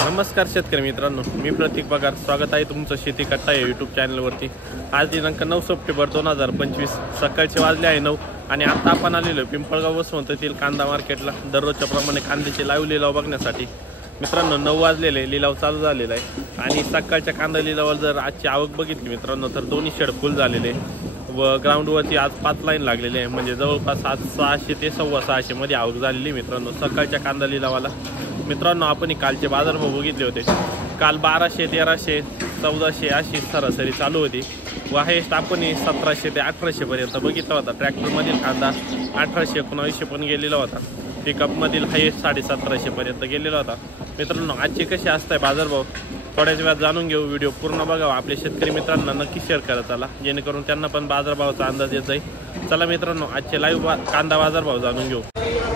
नमस्कार शेतकरी मित्रांनो, मी प्रतीक पगार. स्वागत आहे तुमचं शेती कट्टा या यूट्यूब चॅनलवरती. आज दिनांक 9 सप्टेंबर 2025 सकाळचे वाजले आहे 9 आणि आता आपण आलेलो पिंपळगाव वसवंततील कांदा मार्केटला दररोजच्या प्रमाणे कांद्याचे लाईव्ह लिलाव बघण्यासाठी. मित्रांनो 9 वाजलेले लिलाव चालू झालेला आहे आणि सकाळच्या कांदा लिलावाला जर आजची आवक बघितली मित्रांनो तर दोन्ही शेड फुल झालेले व ग्राउंडवरती आज 5 लाईन लागलेले आहे. म्हणजे जवळपास आज 600 ते 650 मध्ये आवक झालेली मित्रांनो सकाळच्या कांदा लिलावाला. मित्रांनो आपण कालचे बाजारभाव बघितले होते. काल 1200, 1300, 1400 अशी सरासरी चालू होती व हायेस्ट आपण 1700 ते 1800 पर्यंत बघितला होता. ट्रॅक्टरमधील कांदा 1800, 1900 पण गेलेला होता. पिकअपमधील हायेस्ट 1750 पर्यंत गेलेला होता. मित्रांनो आजचे कसे असताय बाजारभाव थोड्याच वेळात जाणून घेऊ. व्हिडिओ पूर्ण बघावा. आपले शेतकरी मित्रांना नक्की शेअर करत आला जेणेकरून त्यांना पण बाजारभावाचा अंदाज येत जाईल. चला मित्रांनो आजचे लाईव्ह कांदा बाजारभाव जाणून घेऊ.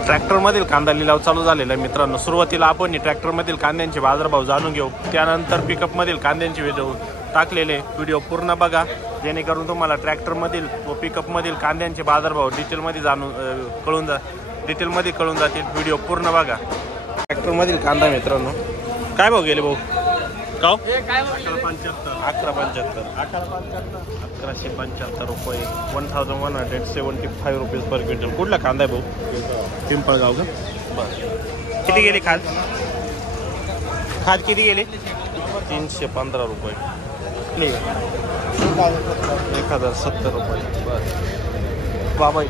ट्रॅक्टरमधील कांदा लिलाव चालू झालेला आहे मित्रांनो. सुरुवातीला आपण ट्रॅक्टरमधील कांद्यांचे बाजारभाव जाणून घेऊ. त्यानंतर पिकअपमधील कांद्यांचे व्हिडिओ टाकलेले व्हिडिओ पूर्ण बघा जेणेकरून तुम्हाला ट्रॅक्टरमधील व पिकअपमधील कांद्यांचे बाजारभाव डिटेलमध्ये कळून जातील. व्हिडिओ पूर्ण बघा. ट्रॅक्टरमधील कांदा मित्रांनो काय भाव गेले भाऊ? गाव 1175 रुपये 1175 रुपीज पर क्विंटल. कुठला कांदा आहे भाऊ? पिंपळगाव का? बरं. किती गेले खाद किती गेले? 315 रुपये. 1070 रुपये. बरं बाबा बरं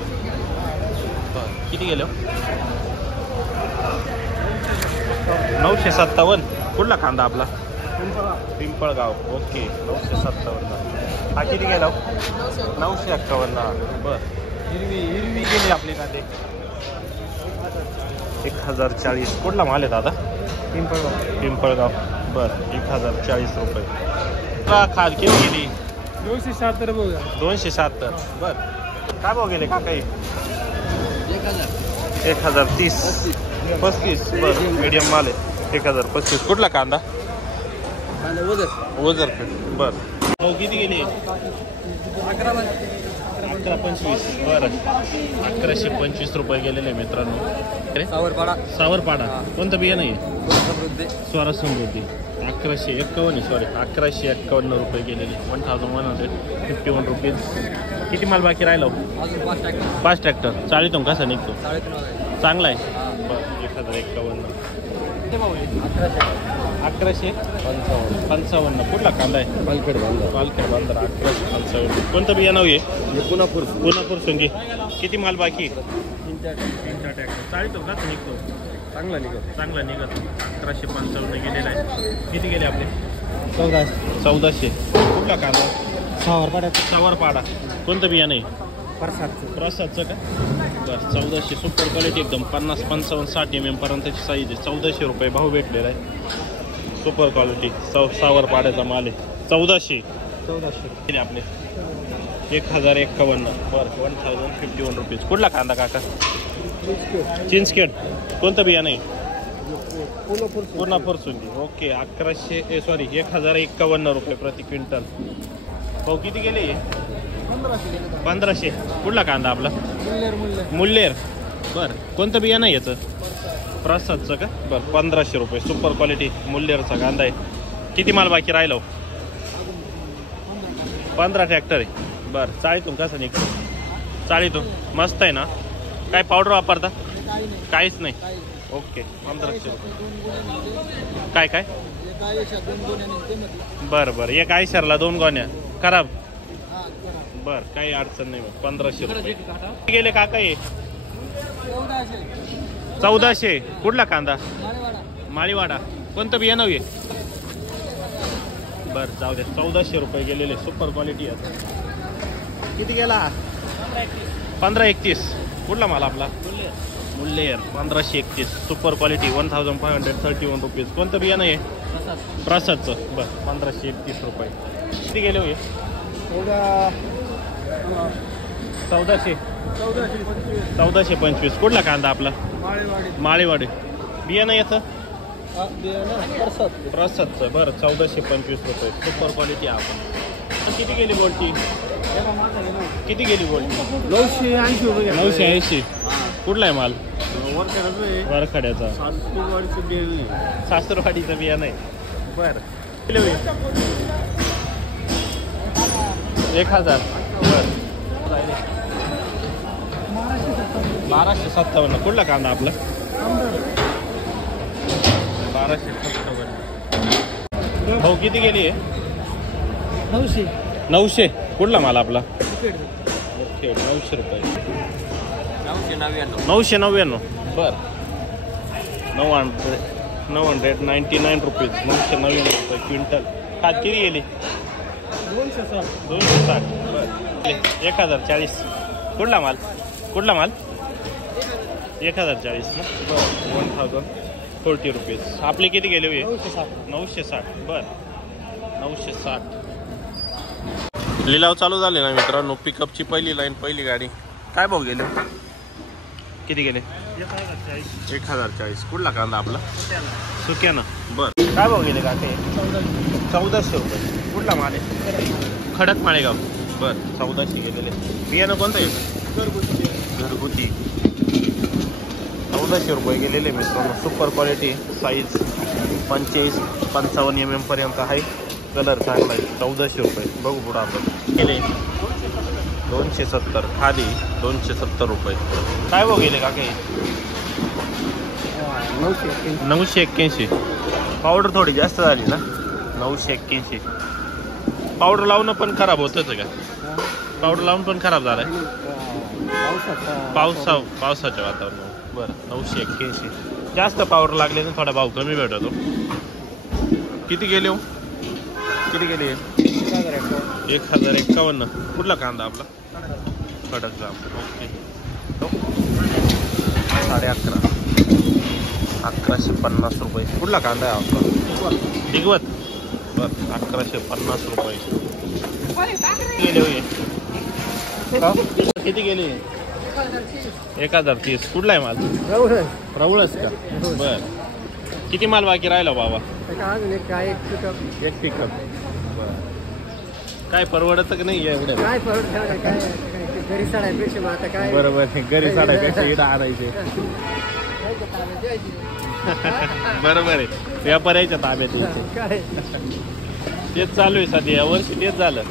किती गेले? 957. कुठला कांदा आपला? पिंपळगाव. ओके 957. हा किती गेला? 951. बरं. हिरवी गेली आपली कांदे 1040. कुठला माल आहे दादा? पिंपळगाव. बरं 1040 रुपये. खाद किती गेली? 270 बघा. 270. बरं काय भाव गेले का काही? 1030 35. बरं मीडियम माल आहे 1035. कुठला कांदा? ओझर. बरं भाऊ किती गेले? 1125. बरं 1125 रुपये गेलेले मित्रांनो. सावरपाडा. कोणतं बिया नाही? स्वराज समृद्धी 1151. सॉरी 1151 रुपये गेलेले 1151 रुपीज. किती माल बाकी राहिला? 5 ट्रॅक्टर. चाळीतून कसा निघतो? चांगला आहे. बरं 1051. 1155. कुठला कांदा आहे? पालखेड बांधर 1155. कोणतं बिया नाव आहे? पुनापूर संगी. किती माल बाकी? 3-4 ट्रॅक्टर. चाळीतून कसा निघतो? चांगला निघत 1155 गेलेला आहे. किती गेले आपले? 1400. कुठला कांदा? सावरपाडा. कोणतं बिया नाही? प्रसादचं का? बरं 1400. सुपर क्वालिटी एकदम 50, 55, 60 mm पर्यंतची साईज आहे. 1400 रुपये भाव भेटलेला आहे. सुपर क्वालिटी सावरपाड्याचा माल आहे. 1400 गेले आपले 1051. बरं 1051 रुपीज. कुठला कांदा काका? चिंचखेड. कोणतं बिया नाही? पुनापूर सुंगी. ओके 1051 रुपये प्रति क्विंटल. भाऊ किती गेले? 1500. कुठला कांदा आपला? मुल्लेर. बरं कोणतं बिया नाही याचं? प्रसादचं का? बरं 1500 रुपये. सुपर क्वालिटी मुल्लेरचा कांदा आहे. किती माल बाकी राहिला? 15 ट्रॅक्टर आहे. बरं चाळीतून कसं निघतो? चाळीतून मस्त आहे ना? काय पावडर वापरता? काहीच नाही. ओके 1500 रुपये. काय? बरं एक आयशरला 2 गोण्या खराब. बरं काही अडचण नाही. 1500 रुपये गेले काका. ये 1400. कुठला कांदा? माळीवाडा. कोणतं बिया नव्हे? बरं जाऊ द्या 1400 रुपये गेलेले. सुपर क्वालिटी आहे. किती गेला? 1531. कुठला माल आपला? मुल्लेर 1531. Super quality 1531 rupees. कोणतं बिया नाही? प्रसादचं. बरं 1531 रुपये. किती गेले होय? 1425. कुठला कांदा आपला? माळेवाडी. बिया नाही याचं? प्रसादचं. बरं 1425 रुपये. सुपर क्वालिटी आपण. किती गेली गोल्टी? किती गेली गोल्टी? 980 रुपये. 980. कुठला आहे माल? वरखड्याचा सासूरवाडीचं बिया नाही. बर 1000. बर 1257. कुठला कांदा आपला? 1257. भाऊ किती गेली आहे? 900. कुठला माल आपला? ओके 900 रुपये. 999. बर 999 रुपये. 999 रुपये क्विंटल. खात किती गेली? 260. बर 1040. कुठला माल? 1040 ना. बर 1040 रुपीज. आपले किती गेले? 960. बर 960. लिलाव चालू झाले ना मित्रांनो. पिकअपची पहिली लाईन, पहिली गाडी. काय भाव गेले? किती गेले? 1040. कुठला कांदा आपला? सुक्यानं. बर काय भाव गेले काके? 1400 रुपये. कुठला माल आहे? खडक माळेगाव. बर 1400 गेलेले. बियाणं कोणतं आहे? घरगुती. 1400 रुपये गेलेले मित्रांनो. Super quality. साईज 45-55 mm पर्यंत आहे. कलर चांगला आहे. 1400 रुपये. बघू पुढं आपण गेले 270. खाली 270 रुपये. काय भाव गेले काके? 981. पावडर थोडी जास्त झाली ना. 981. पावडर लावून पण खराब होतच का? पावडर लावून पण खराब झालाय पावसाच्या वातावरणात. बरं 981. जास्त पावडर लागले ना थोडा भाव कमी भेटतो. किती गेले हो? किती गेले? 1051. कुठला कांदा आपला? खडकचा. ओके 1150. 1150 रुपये. कुठला कांदा आहे आपला? दिगवत. बर 1150 रुपये गेले. किती गेले? 1030. कुठला आहे माल? रवळच का? बर किती माल बाकी राहिला बाबा? एक पिकअप. बर काय परवडत की नाही एवढं? काय घरी साड्यापेक्षा आता काय? बरोबर घरी साड्यापेक्षा इथं आणायचे. बरोबर आहे. व्यापाऱ्याच्या ताब्यात काय तेच चालू आहे सध्या. या वर्षी तेच झालं.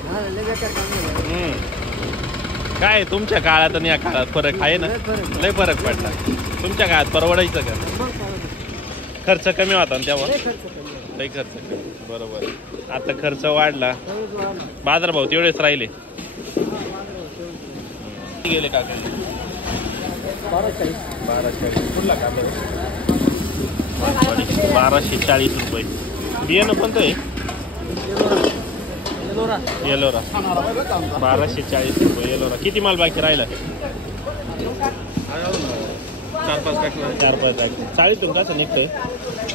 काय तुमच्या काळात आणि या काळात फरक आहे ना? लय फरक पडला. तुमच्या काळात परवडायचं का? खर्च कमी होता ना तेव्हा? लय खर्च कमी. बरोबर. आता खर्च वाढला. बाजारभाव तेवढेच राहिले. गेले का? 1240. कुठला कांदा? 1240 रुपये. बियाणं कोणतं आहे? येलोरा. 1240 रुपये येलोरा. किती माल बाकी राहिला? 4-5 पॅक. 40 कसं निघतंय?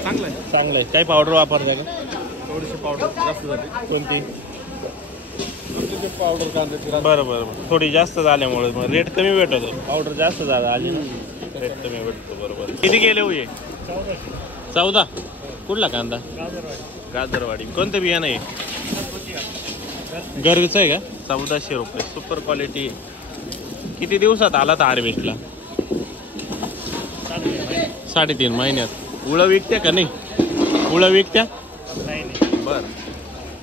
चांगलं आहे. काही पावडर वापरताय का? थोडीशी पावडर जास्त झाली. कोणती पावडर? कांदा. बरं थोडी जास्त झाल्यामुळे मग रेट कमी भेटतो. पावडर जास्त झाला आली ना रेट कमी भेटतो. बरोबर. किती गेले हो? 14. कुठला कांदा? गाजरवाडी. कोणतं बियाणं आहे? घरचं आहे का? 1400 रुपये. Super quality. किती दिवसात आला तर हार्वेस्टला? 3.5 महिन्यात. उळं विकत्या का नाही? उळं विकत्या नाही. बर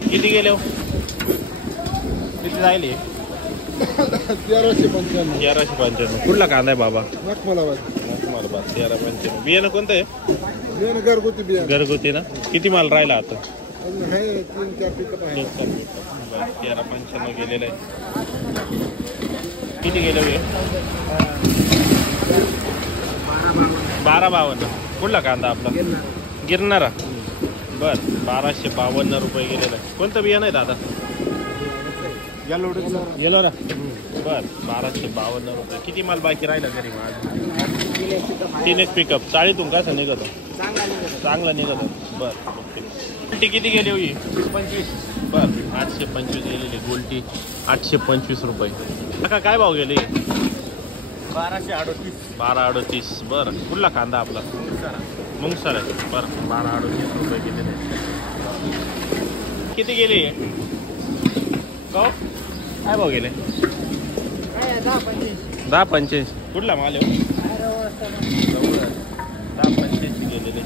किती गेले हो? किती राहिले? 1195. कुठला कांदा आहे बाबा? उस्मानाबाद. 1395. बियाणं कोणतं आहे? घरगुती ना. किती माल राहिला आता? 1395 गेलेलं आहे. किती गेले? 1252. कुठला कांदा आपला? गिरणारा. बर 1252 रुपये गेलेला आहे. कोणतं बियाणं आहे दादा? येलोरा. बर 1252 रुपये. किती माल बाकी राहिला घरी? माल 3 पिकअप. 40तून कसं निघत? चांगला निघत. बर ओके. गोल्टी किती गेली होई? 25. बर 825 गेलेली गोल्टी. 825 रुपये. काका काय भाव गेले? 1238. बर कुठला कांदा आपला? मुंगसर आहे. बर 1238 रुपये गेलेले. किती गेली? काय भाव गेले? 10-25. कुठला माल आहे? 10-85 गेलेले.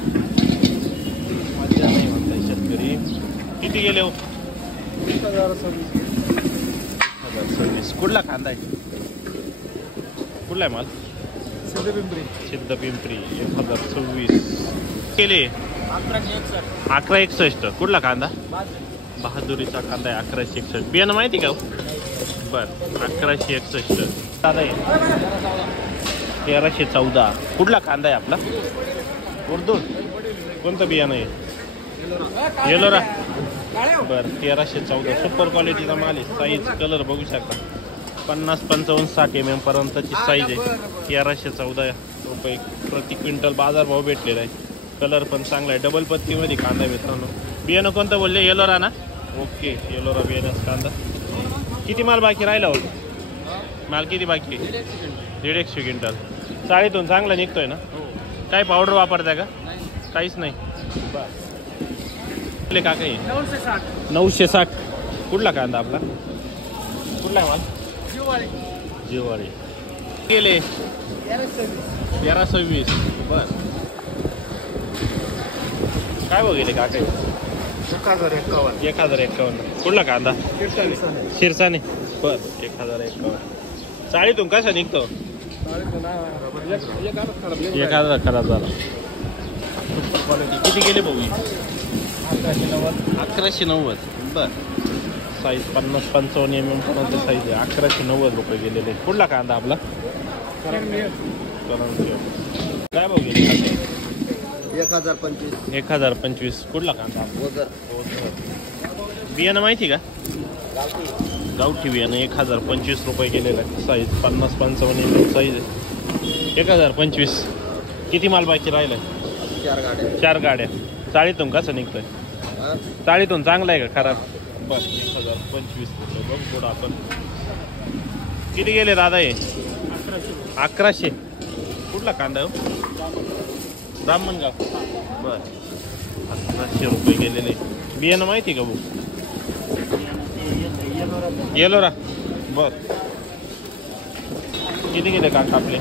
मजा नाही म्हणताय शेतकरी. किती गेले हो? 1026. कुठला कांदा आहे? कुठला आहे माल? सिद्धपिंपरी 1026 केले. 1161. कुठला कांदा? बहादुरीचा कांदा आहे 1161. बियाणं माहिती का? बर 1161 दादा आहे. 1314. कुठला कांदा आहे आपला? उर्दू. कोणतं बियाणं आहे? येलोरा. बर 1314 सुपर क्वालिटीचा माल आहे. साईज कलर बघू शकता. 50-55-60 mm पर्यंतची साईज आहे. 1314 रुपये प्रति क्विंटल बाजारभाव भेटलेला आहे. कलर पण चांगला आहे. डबल पत्तीमध्ये कांदा आहे मित्रांनो. बियाणं कोणतं बोलले? येलोरा ना? ओके येलोरा बियाणं कांदा. किती माल बाकी राहिला हो? माल किती बाकी? 150 क्विंटल. चाळीतून चांगला निघतोय ना? काय पावडर वापरताय का? काहीच नाही. बरं का काही 960. कुठला कांदा आपला? कुठला माल? जिवाळी गेले 1326. बर काय बघितले का काही? 1051. कुठला कांदा? शिरसाने. बर 1051. चाळीतून कसा निघतो? एखादा खराब झाला. क्वालिटी किती गेले भाऊ? 1190. बर साईज 50-55 mm पर्यंत साईज आहे. 1190 रुपये गेलेले. कुठला कांदा आपला? काय भाऊ गेले? 1025. कुठला कांदा? बियाणं माहिती का? गावठी बियाणं 1025 रुपये गेलेलं आहे. साईज 50-55 mm साईज आहे. 1025. किती माल बाकी राहिलाय? 4 गाड्या. चाळीतून कसं निघतोय? चाळीतून चांगला आहे का खराब? बस 1025 रुपये. बघ पुढं आपण किती गेले दादा? हे 1100. कुठला कांदा हो? ब्राह्मणगाव. बर 1100 रुपये गेलेले. बियाणं माहिती का भाऊ? येलोरा. बर किती गेले काका आपले?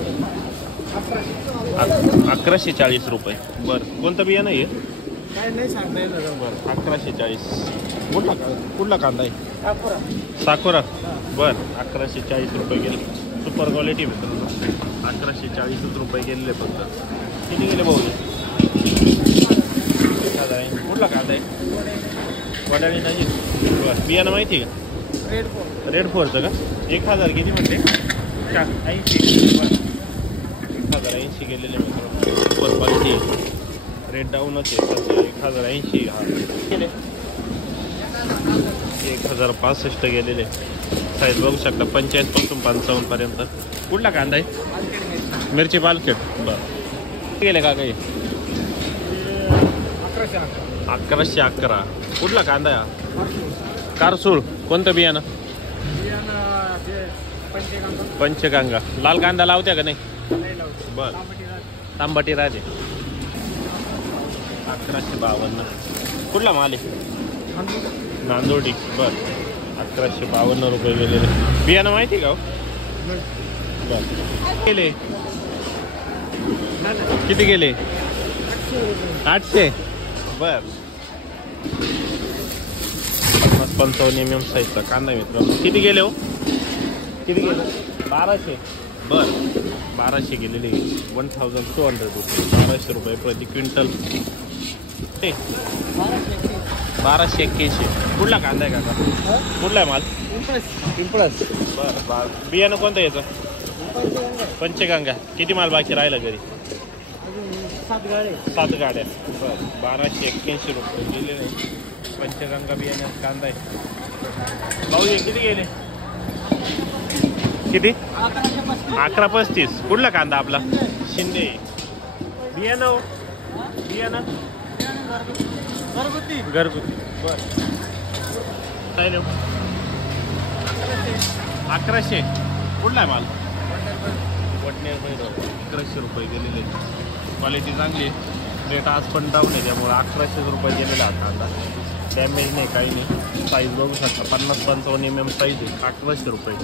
1140 रुपये. बर कोणतं बियाणं आहे? बर 1140. कुठला कांदा आहे? साकोरा. बर 1140 रुपये गेले. सुपर क्वालिटी मित्रांनो. 1140 रुपये गेलेले फक्त. किती गेले भाऊ? 1000. कुठला कांदा आहे? वडाळी नाही. बरं बियाणं माहिती आहे का? रेड फोरचं का? 1000 किती म्हणते? 80. 1080 गेलेले मित्रांनो. Super quality. रेट डाऊनच आहे सध्या. 1080. हा गेले 1065 गेलेले. साईज बघू शकता 45 पासून 55 पर्यंत. कुठला कांदा आहे? मिरची पालखेड. बरं गेले का काही? 1111. कुठला कांदा आहे? कारसूळ. कोणतं बियाणं? पंचगंगा. लाल कांदा लावत्या का नाही? बर तांबटी राहते. 1152. कुठला माल आहे? नांदोडी. बर 1152 रुपये गेलेले. बियाणं माहिती का? बर गेले किती गेले? 800. बर 55 mm साईजचा कांदा मित्रांनो. किती गेले हो? किती गेले? 1200. बर 1200 गेलेले. 1200 रुपये. 1200 रुपये प्रति क्विंटल. 1281. कुठला कांदा आहे काका? कुठला आहे माल? पिंपळस. बर बियाणं कोणतं याचं? पंचगंगा. किती माल बाकी राहिला घरी? 7 गाड्या. बर 1281 रुपये गेलेले. पंचगंगा बियाण्यात कांदा आहे. भाऊ किती गेले? किती? 1135. कुठला कांदा आपला? शिंदे. बियाणं घरगुती. बर काय देऊ? 1100. कुठला आहे माल? वटनेर 1100 रुपये गेलेले. क्वालिटी चांगली. रेट आज पण डाऊन आहे त्यामुळे 1100 रुपये गेलेला हा कांदा. डॅमेज नाही काही नाही. साईज बघू शकता 50-55 mm साईज आहे. 1100 रुपये.